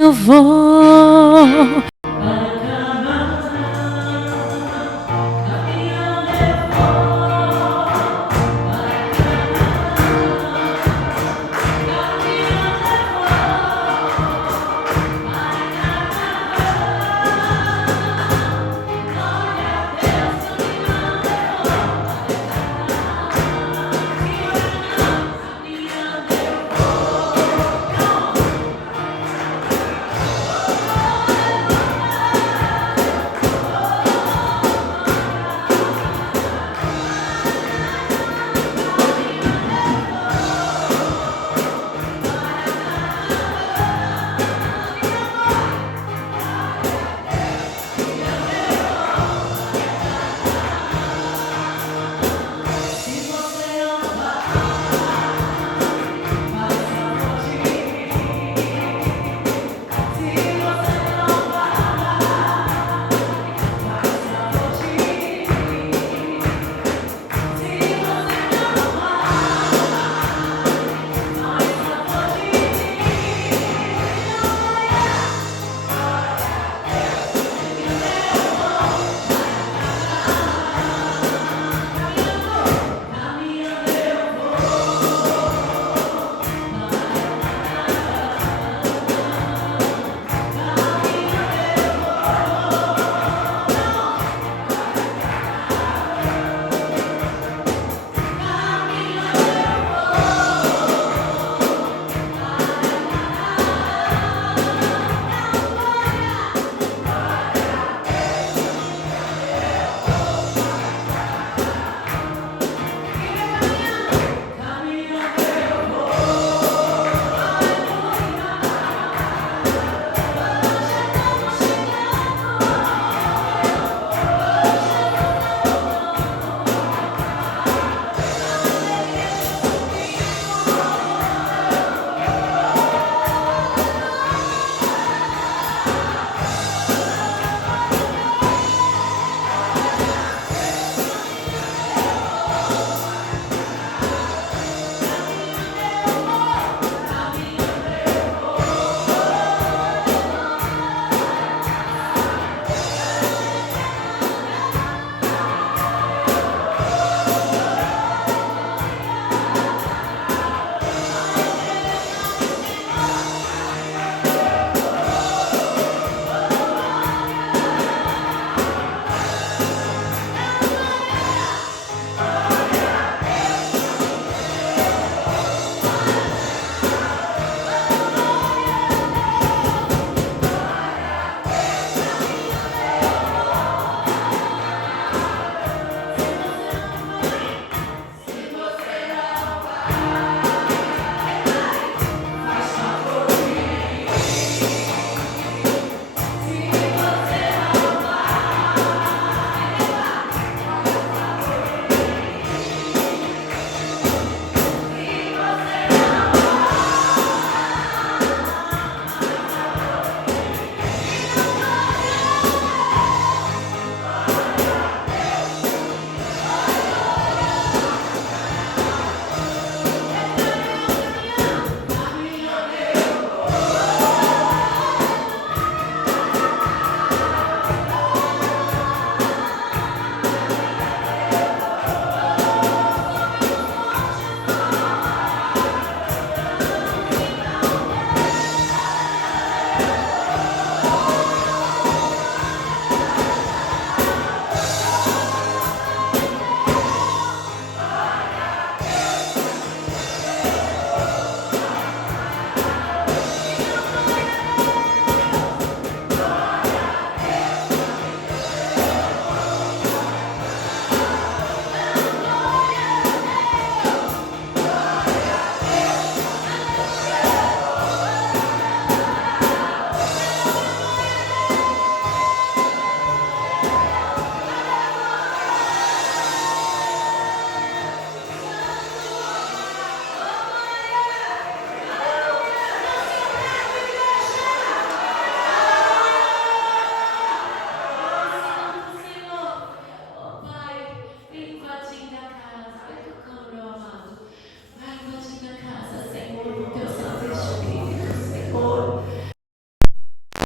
eu vou.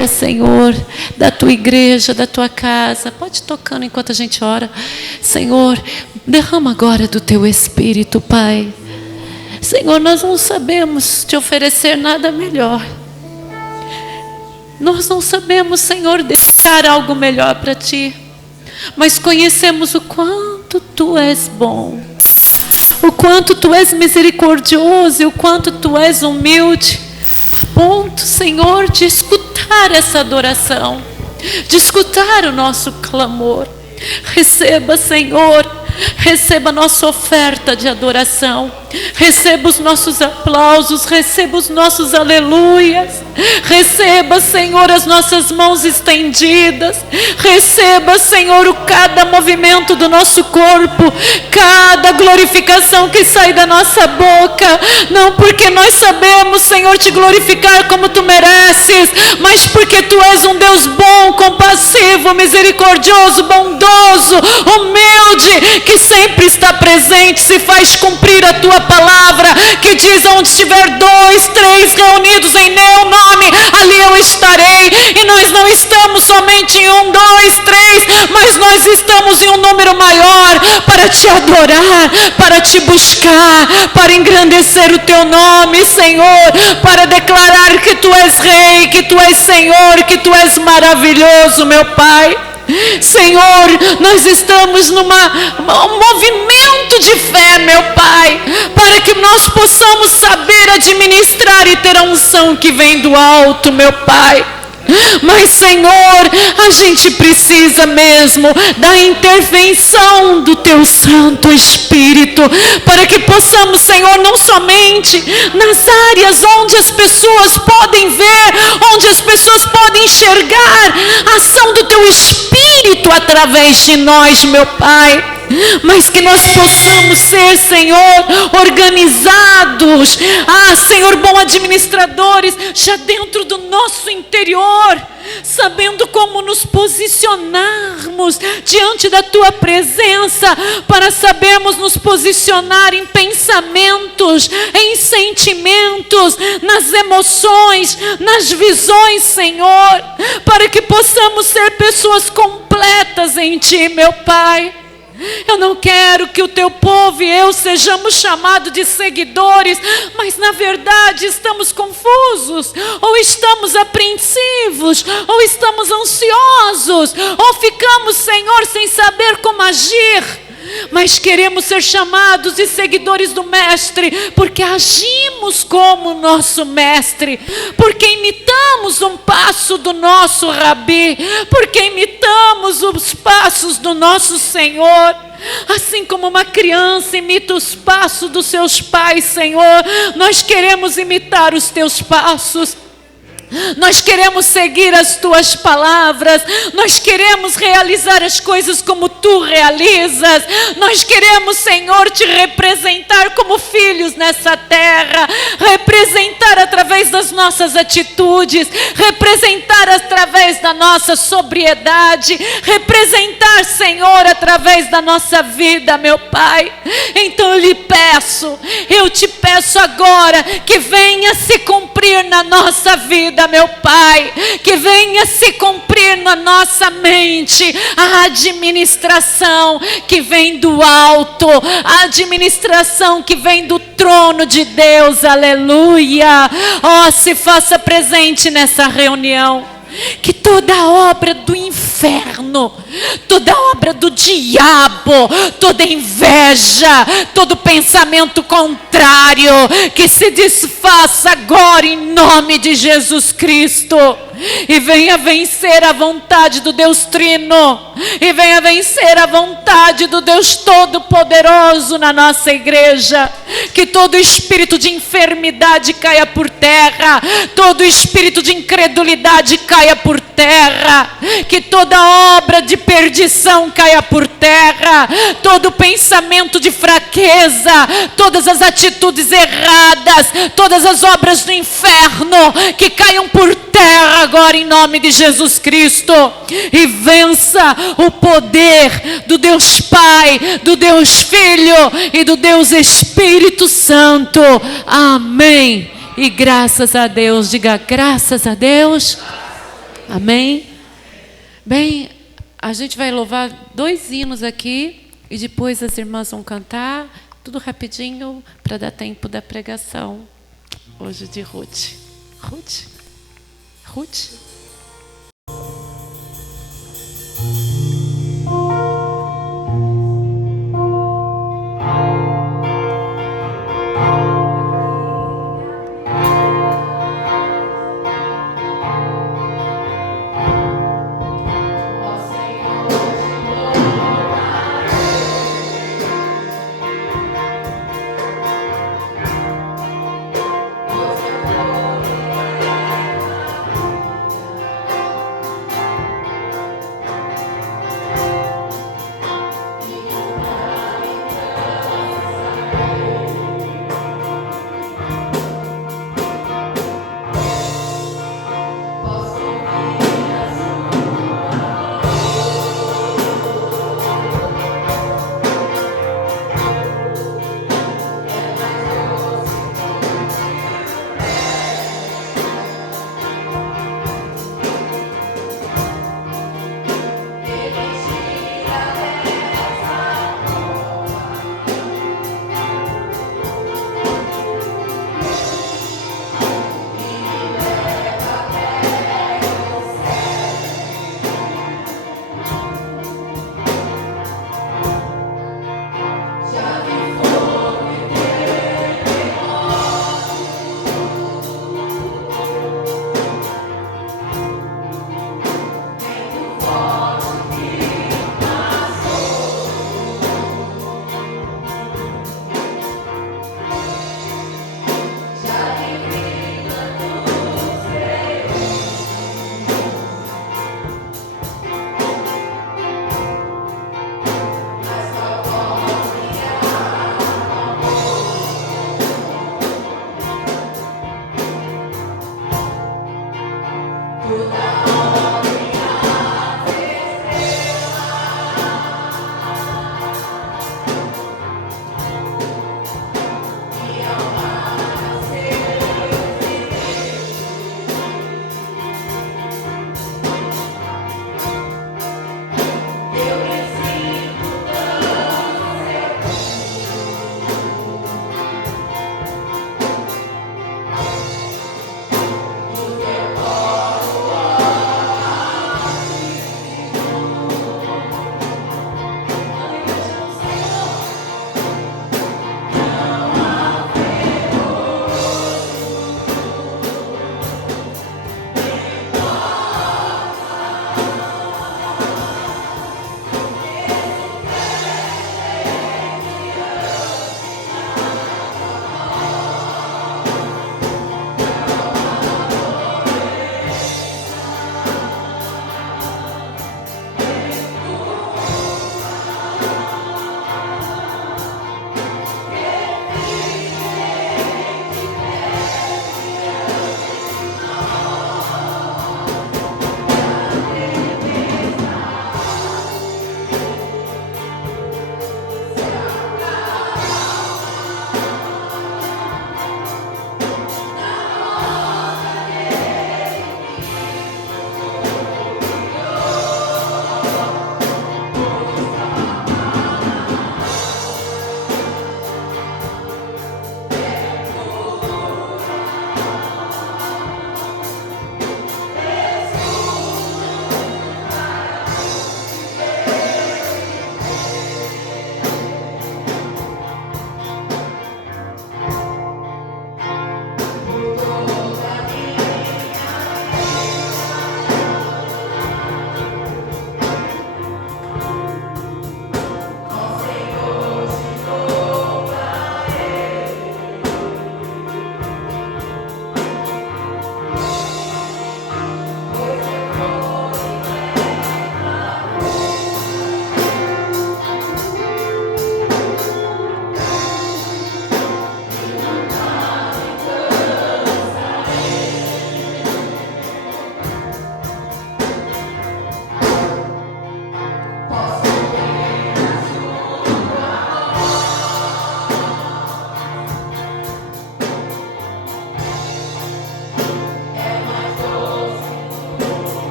agora, Senhor, da tua igreja, da tua casa. Pode ir tocando enquanto a gente ora. Senhor, derrama agora do teu Espírito, Pai. Senhor, nós não sabemos te oferecer nada melhor. Nós não sabemos, Senhor, dedicar algo melhor para ti. Mas conhecemos o quanto tu és bom. O quanto tu és misericordioso e o quanto tu és humilde. A ponto, Senhor, de escutar essa adoração. De escutar o nosso clamor. Receba, Senhor. Receba a nossa oferta de adoração. Receba os nossos aplausos. Receba os nossos aleluias. Receba, Senhor, as nossas mãos estendidas. Receba, Senhor, cada movimento do nosso corpo. Cada glorificação que sai da nossa boca. Não porque nós sabemos, Senhor, te glorificar como tu mereces, mas porque tu és um Deus bom, compassivo, misericordioso, bondoso, humilde, que sempre está presente, se faz cumprir a tua palavra, que diz: onde estiver 2, 3 reunidos em meu nome, ali eu estarei. E nós não estamos somente em 1, 2, 3, mas nós estamos em um número maior para te adorar, para te buscar, para engrandecer o teu nome, Senhor, para declarar que tu és Rei, que tu és Senhor, que tu és maravilhoso, meu Pai. Senhor, nós estamos num movimento de fé, meu Pai, para que nós possamos saber administrar e ter a unção que vem do alto, meu Pai. Mas, Senhor, a gente precisa mesmo da intervenção do teu Santo Espírito, para que possamos, Senhor, não somente nas áreas onde as pessoas podem ver, onde as pessoas podem enxergar a ação do teu Espírito através de nós, meu Pai, mas que nós possamos ser, Senhor, organizados, Senhor, bom administradores, já dentro do nosso interior, sabendo como nos posicionarmos diante da tua presença, para sabermos nos posicionar em pensamentos, em sentimentos, nas emoções, nas visões, Senhor, para que possamos ser pessoas completas em ti, meu Pai. Eu não quero que o teu povo e eu sejamos chamados de seguidores, mas na verdade estamos confusos, ou estamos apreensivos, ou estamos ansiosos, ou ficamos, Senhor, sem saber como agir. Mas queremos ser chamados de seguidores do Mestre, porque agimos como nosso Mestre, porque imitamos um passo do nosso Rabi, porque imitamos os passos do nosso Senhor. Assim como uma criança imita os passos dos seus pais, Senhor, nós queremos imitar os teus passos. Nós queremos seguir as tuas palavras, nós queremos realizar as coisas como tu realizas, nós queremos, Senhor, te representar como filhos nessa terra, representar através das nossas atitudes, representar através da nossa sobriedade, representar, Senhor, através da nossa vida, meu Pai. Então eu te peço agora que venha se cumprir na nossa vida, meu Pai, que venha se cumprir na nossa mente a administração que vem do alto, a administração que vem do trono de Deus, aleluia. Se faça presente nessa reunião. Que toda obra do inferno, toda obra do diabo, toda inveja, todo pensamento contrário, que se desfaça agora em nome de Jesus Cristo. E venha vencer a vontade do Deus Trino, e venha vencer a vontade do Deus Todo-Poderoso na nossa igreja. Que todo espírito de enfermidade caia por terra, todo espírito de incredulidade caia por terra, que toda obra de perdição caia por terra, todo pensamento de fraqueza, todas as atitudes erradas, todas as obras do inferno, que caiam por terra agora em nome de Jesus Cristo. E vença o poder do Deus Pai, do Deus Filho e do Deus Espírito Santo. Amém. E graças a Deus, diga graças a Deus. Amém? Bem, a gente vai louvar 2 hinos aqui e depois as irmãs vão cantar, tudo rapidinho para dar tempo da pregação hoje de Ruth. Ruth? Ruth?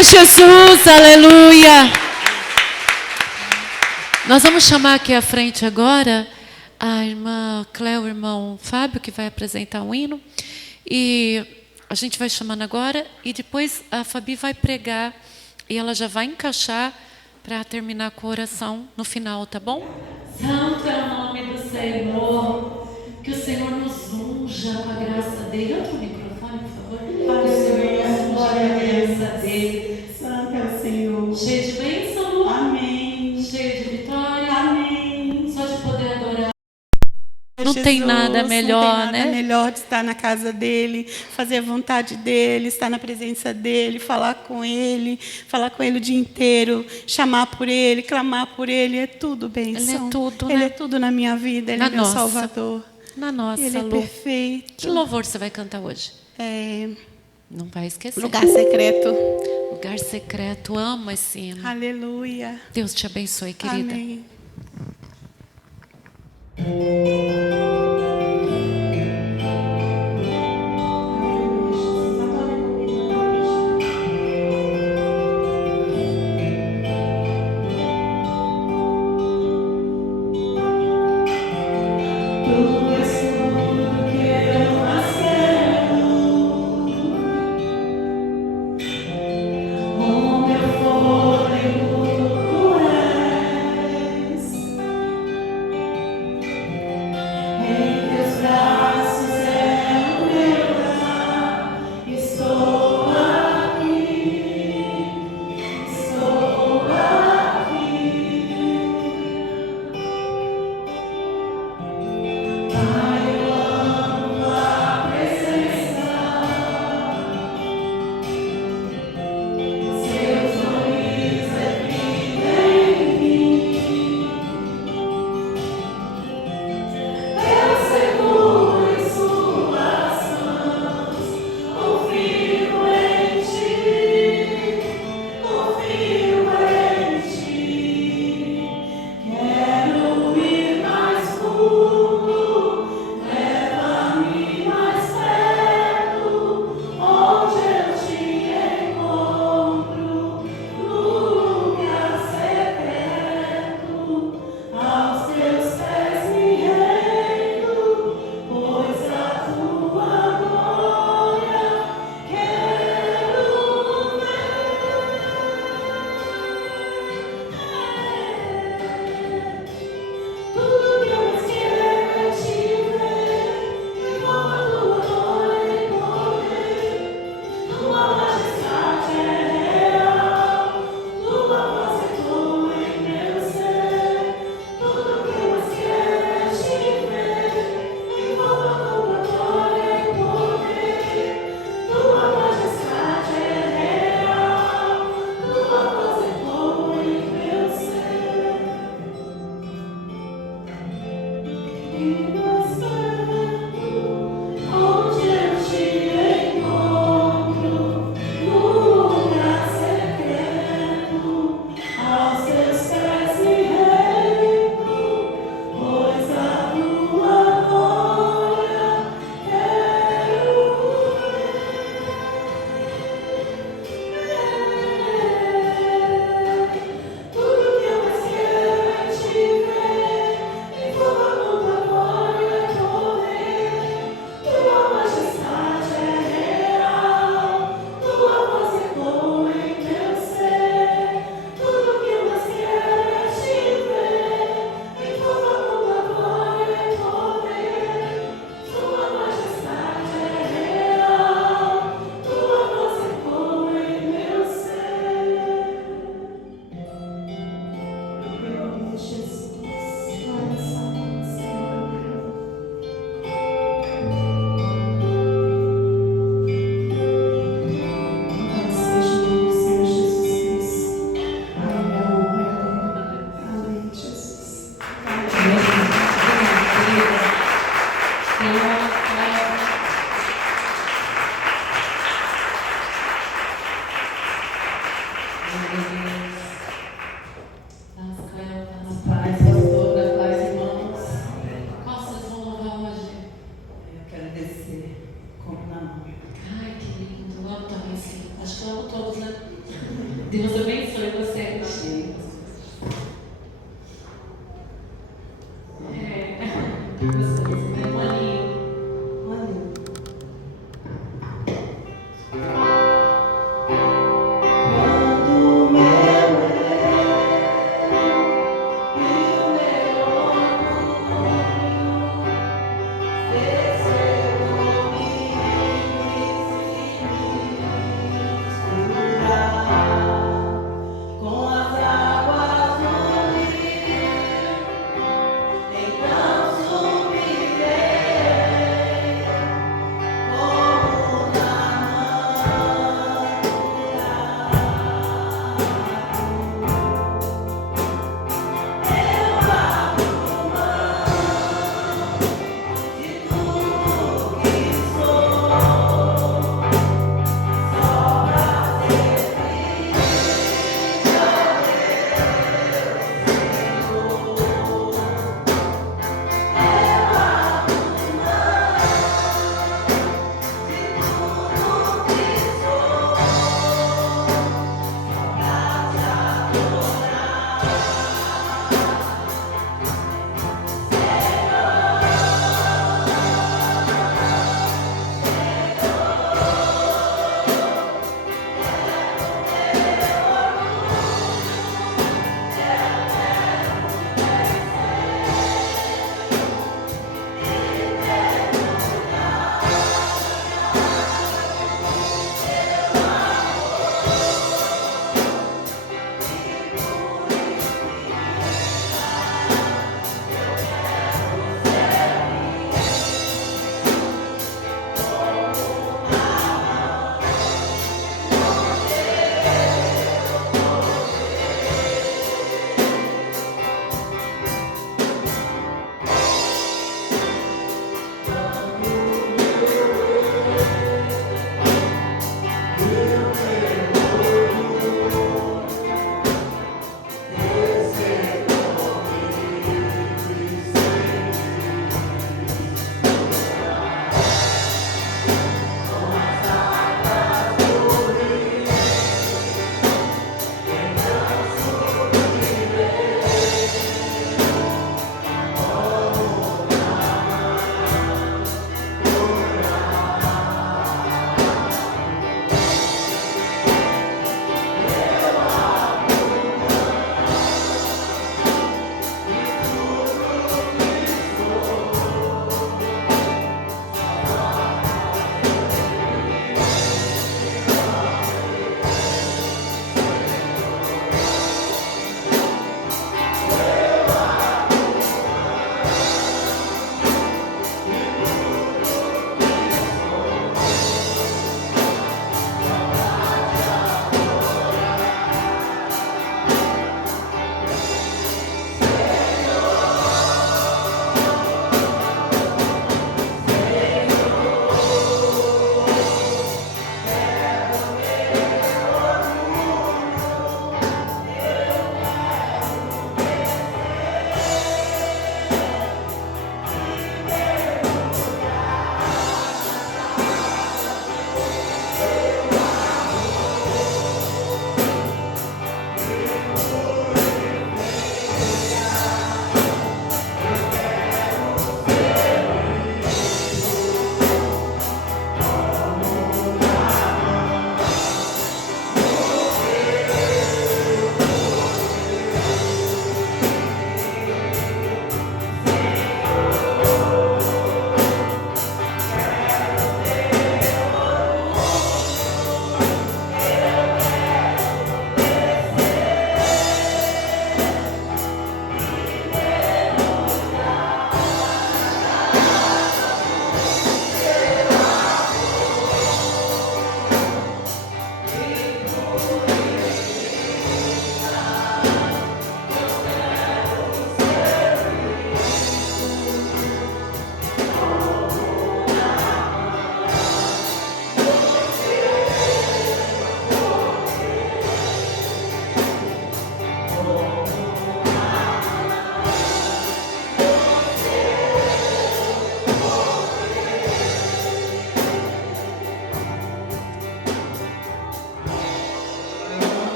a Jesus, aleluia. Nós vamos chamar aqui à frente agora a irmã Cléo, o irmão Fábio, que vai apresentar um hino. E a gente vai chamando agora e depois a Fabi vai pregar e ela já vai encaixar para terminar com a oração no final, tá bom? Santo é o nome do Senhor, que o Senhor nos unja com a graça dele. Outro microfone, por favor. Que o Senhor nos unja com a graça dele. Santo é o Senhor. Cheio de bênção. Amém. Cheio de vitória. Amém. Só de poder adorar. Não Jesus, tem nada melhor, não tem nada né? melhor de estar na casa dele, fazer a vontade dele, estar na presença dele, falar com ele o dia inteiro, chamar por ele, clamar por ele, é tudo bênção. Ele é tudo, né? Ele é tudo na minha vida, ele é meu Salvador. Na nossa, ele é Lu. perfeito. Que louvor você vai cantar hoje? Não vai esquecer. Lugar secreto. Lugar secreto, amo esse hino. Aleluia. Deus te abençoe, querida. Amém. Paz. Tem um aninho. Então subirei.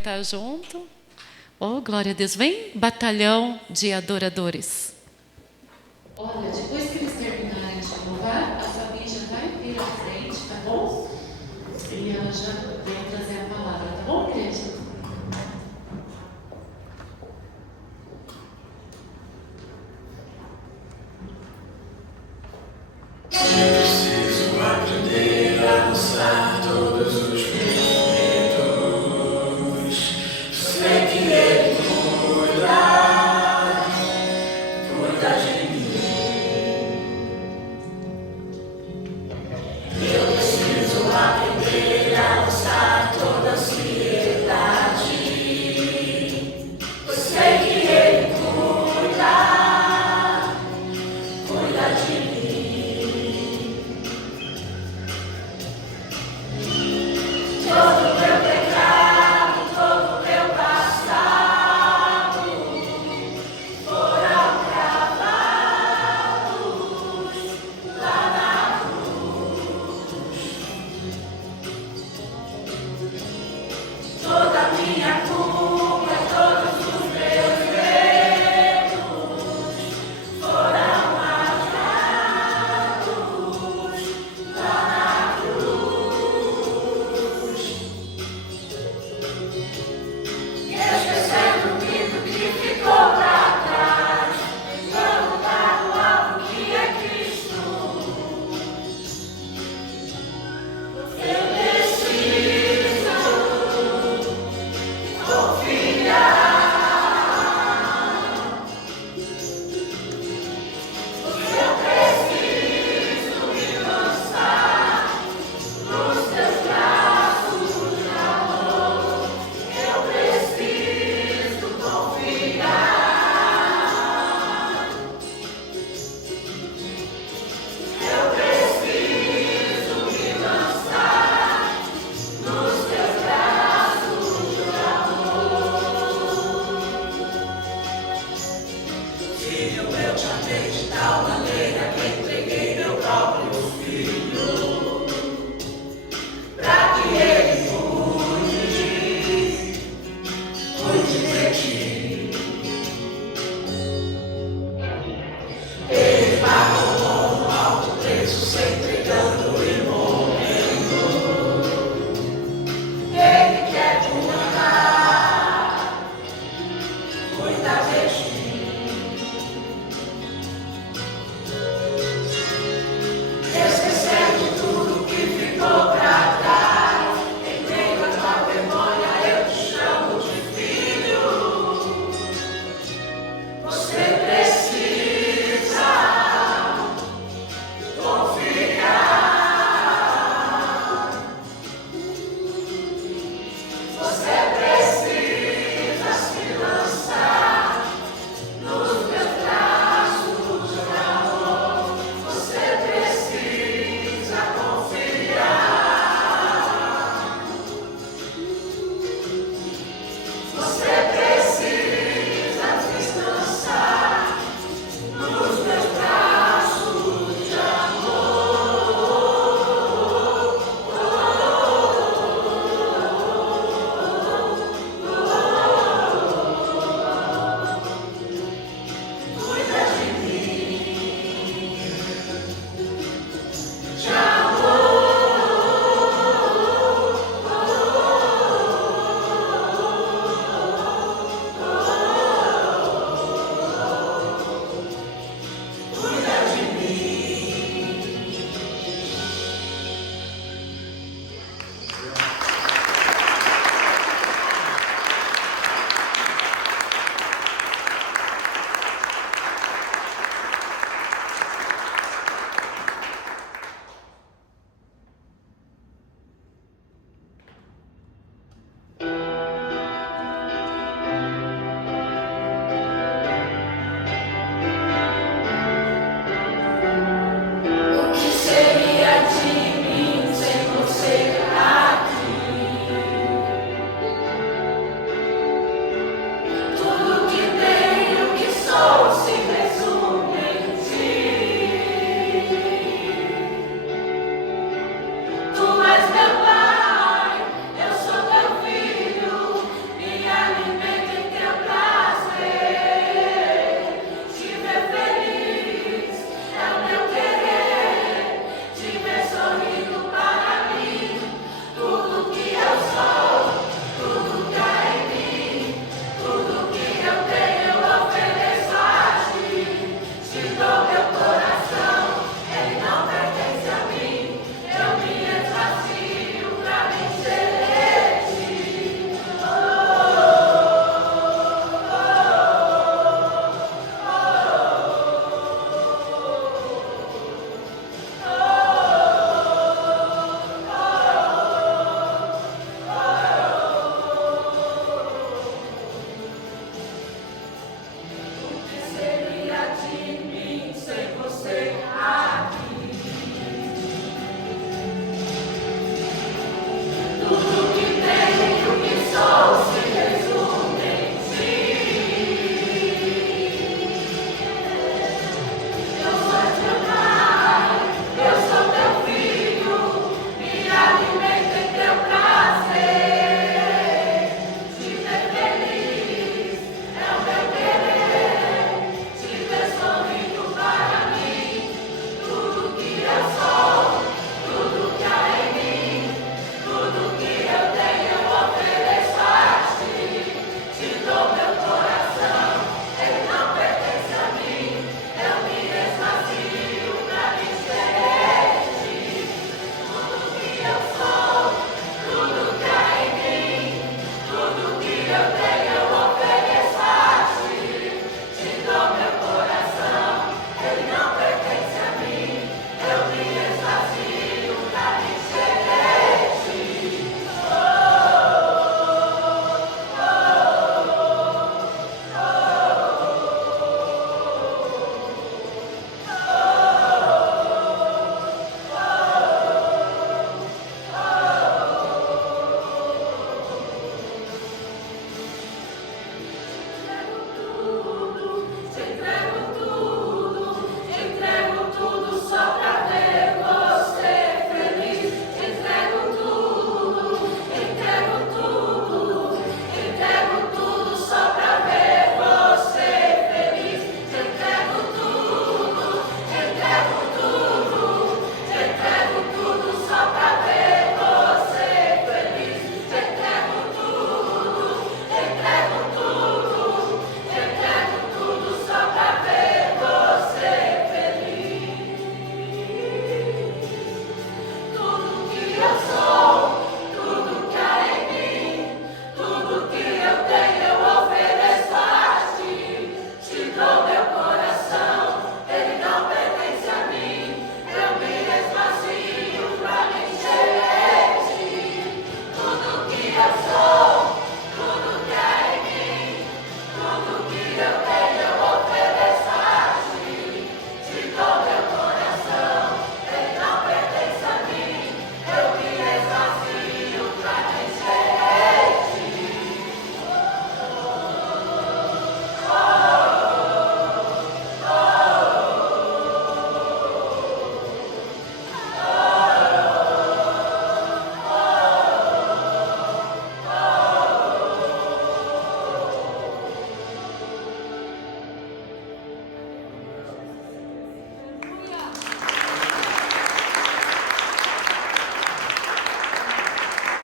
estar junto. Oh, glória a Deus. Vem, batalhão de adoradores. Olha, depois que eles terminarem de louvar, a Fabi já vai vir à frente, tá bom? E ela já vem trazer a palavra, tá bom, igreja? Eu preciso aprender a lançar todos os